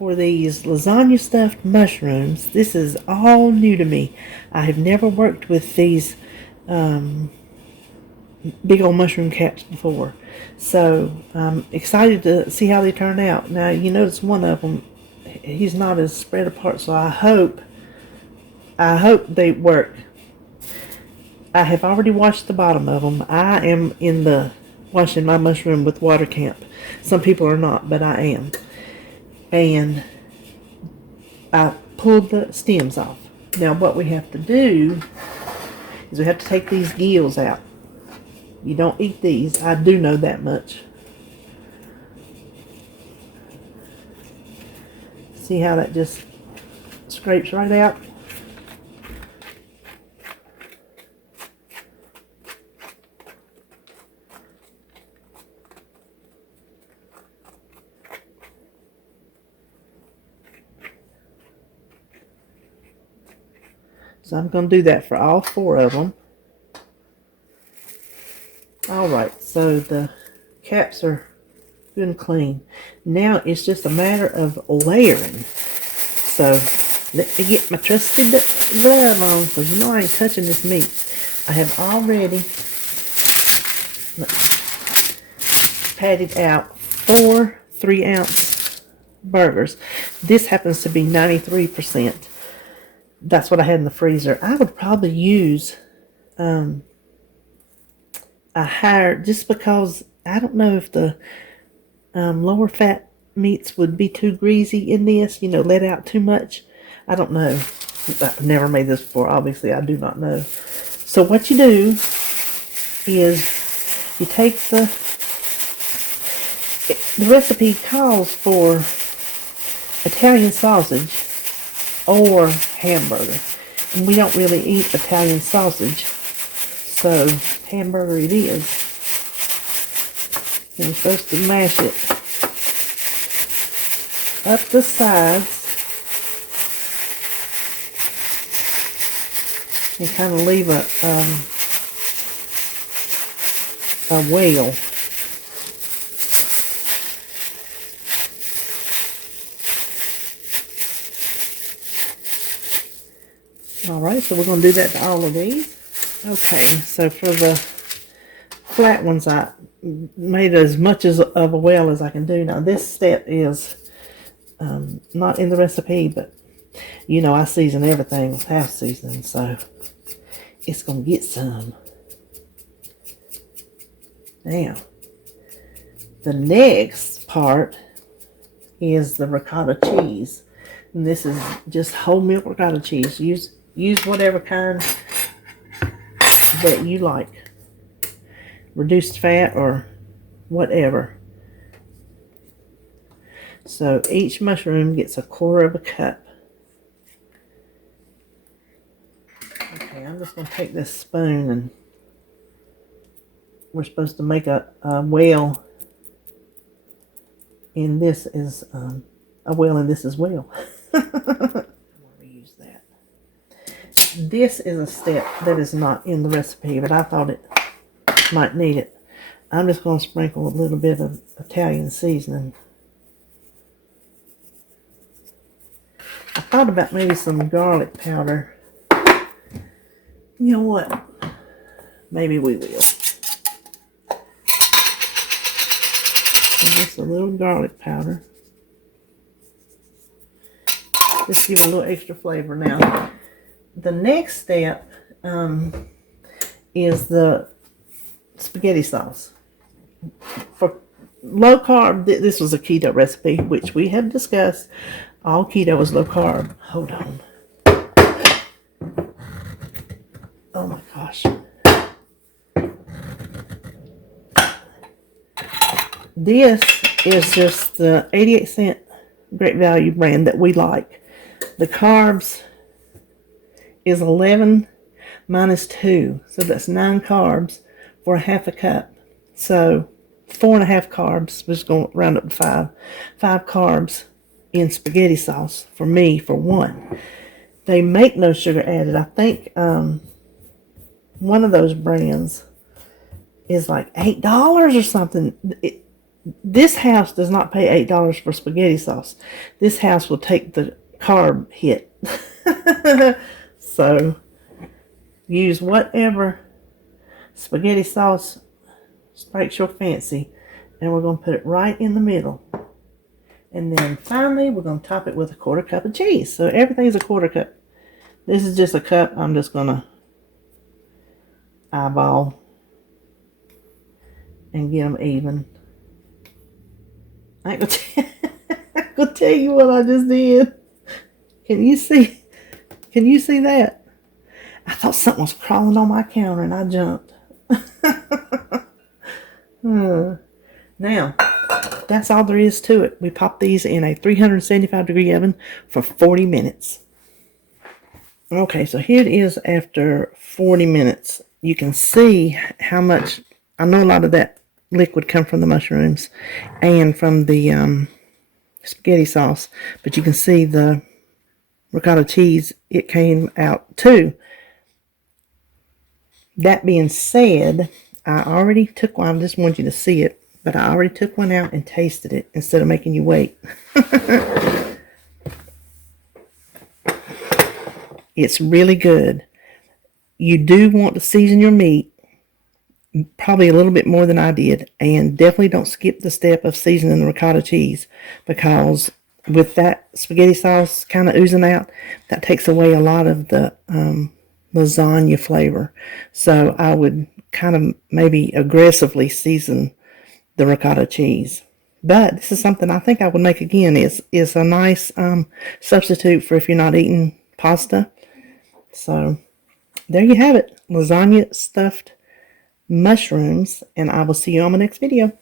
for these lasagna stuffed mushrooms. This is all new to me. I have never worked with these big old mushroom caps before. So I'm excited to see how they turn out. Now you notice one of them, he's not as spread apart, so I hope they work. I have already washed the bottom of them. I am in the washing my mushroom with water camp. Some people are not, but I am. And I pulled the stems off. Now what we have to do is we have to take these gills out. You don't eat these. I do know that much. See how that just scrapes right out? So I'm going to do that for all 4 of them. Alright, so the caps are good and clean. Now it's just a matter of layering. So let me get my trusted glove on, because you know I ain't touching this meat. I have already patted out 4 3-ounce burgers. This happens to be 93%. That's what I had in the freezer. I would probably use a higher, just because I don't know if the lower fat meats would be too greasy in this, let out too much. I don't know. I've never made this before. Obviously, I do not know. So what you do is you take the recipe calls for Italian sausage or hamburger. And we don't really eat Italian sausage, so hamburger it is. And you're supposed to mash it up the sides and kind of leave a whale. Alright, so we're going to do that to all of these. Okay, so for the flat ones, I made as much of a well as I can do. Now, this step is not in the recipe, but I season everything with half seasoning, so it's going to get some. Now, the next part is the ricotta cheese. And this is just whole milk ricotta cheese. Use whatever kind that you like. Reduced fat or whatever. So each mushroom gets 1/4 cup. Okay, I'm just going to take this spoon, and we're supposed to make a well. And this is a well, and this is well. I'm going to use that. This is a step that is not in the recipe, but I thought it might need it. I'm just going to sprinkle a little bit of Italian seasoning. I thought about maybe some garlic powder. You know what? Maybe we will. And just a little garlic powder. Just give it a little extra flavor. Now, the next step is the spaghetti sauce. For low carb, this was a keto recipe, which we have discussed. All keto is low carb. Hold on. Oh my gosh. This is just the 88-cent Great Value brand that we like. The carbs is 11 minus 2. So that's 9 carbs for 1/2 cup. So 4.5 carbs. We're just going to round up to 5. 5 carbs in spaghetti sauce for me for 1. They make no sugar added. I think one of those brands is like $8 or something. This house does not pay $8 for spaghetti sauce. This house will take the carb hit. So use whatever spaghetti sauce strikes your fancy. And we're going to put it right in the middle. And then finally, we're going to top it with a 1/4 cup of cheese. So everything's a 1/4 cup. This is just a cup. I'm just going to eyeball and get them even. I ain't gonna tell you what I just did. Can you see? Can you see that? I thought something was crawling on my counter and I jumped. Now, that's all there is to it. We pop these in a 375-degree oven for 40 minutes. Okay, so here it is after 40 minutes. You can see how much, I know a lot of that liquid come from the mushrooms and from the spaghetti sauce, but you can see the ricotta cheese, it came out too. That being said, I already took one. I just want you to see it, but I already took one out and tasted it instead of making you wait. It's really good. You do want to season your meat, probably a little bit more than I did, and definitely don't skip the step of seasoning the ricotta cheese, because with that spaghetti sauce kind of oozing out, that takes away a lot of the lasagna flavor. So I would kind of maybe aggressively season the ricotta cheese. But this is something I think I would make again. It's a nice substitute for if you're not eating pasta. So there you have it. Lasagna stuffed mushrooms. And I will see you on my next video.